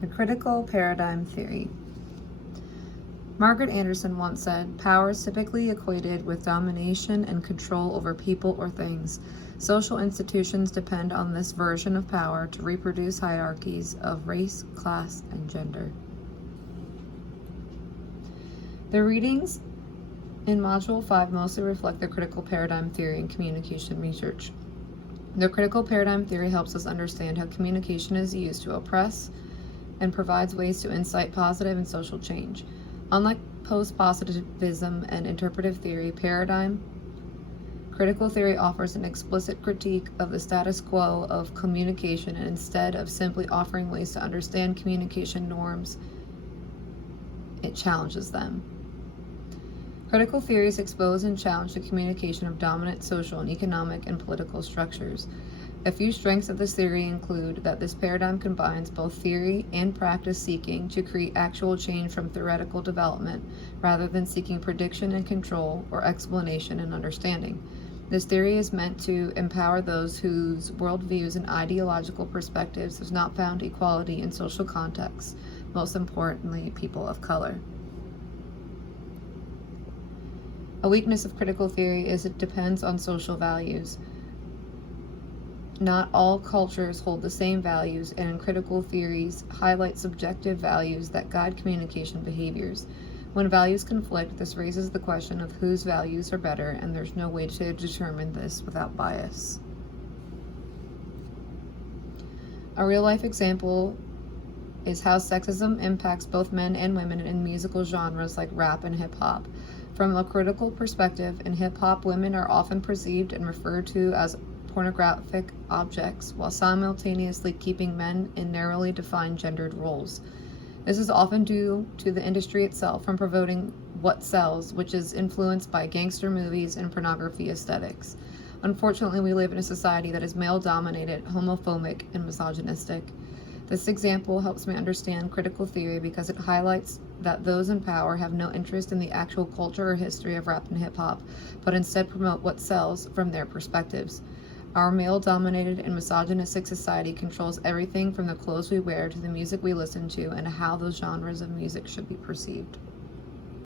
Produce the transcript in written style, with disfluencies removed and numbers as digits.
The critical paradigm theory. Margaret Anderson once said, "Power is typically equated with domination and control over people or things. Social institutions depend on this version of power to reproduce hierarchies of race, class, and gender." The readings in Module 5 mostly reflect the critical paradigm theory and communication research. The critical paradigm theory helps us understand how communication is used to oppress and provides ways to incite positive and social change. Unlike post-positivism and interpretive theory, paradigm critical theory offers an explicit critique of the status quo of communication, and instead of simply offering ways to understand communication norms, it challenges them. Critical theories expose and challenge the communication of dominant social and economic and political structures. A few strengths of this theory include that this paradigm combines both theory and practice, seeking to create actual change from theoretical development rather than seeking prediction and control or explanation and understanding. This theory is meant to empower those whose worldviews and ideological perspectives have not found equality in social contexts, most importantly, people of color. A weakness of critical theory is it depends on social values. Not all cultures hold the same values, and critical theories highlight subjective values that guide communication behaviors. When values conflict, this raises the question of whose values are better, and there's no way to determine this without bias. A real-life example is how sexism impacts both men and women in musical genres like rap and hip-hop. From a critical perspective, in hip-hop, women are often perceived and referred to as pornographic objects, while simultaneously keeping men in narrowly defined gendered roles. This is often due to the industry itself from promoting what sells, which is influenced by gangster movies and pornography aesthetics. Unfortunately, we live in a society that is male-dominated, homophobic, and misogynistic. This example helps me understand critical theory because it highlights that those in power have no interest in the actual culture or history of rap and hip-hop, but instead promote what sells from their perspectives. Our male-dominated and misogynistic society controls everything from the clothes we wear to the music we listen to and how those genres of music should be perceived.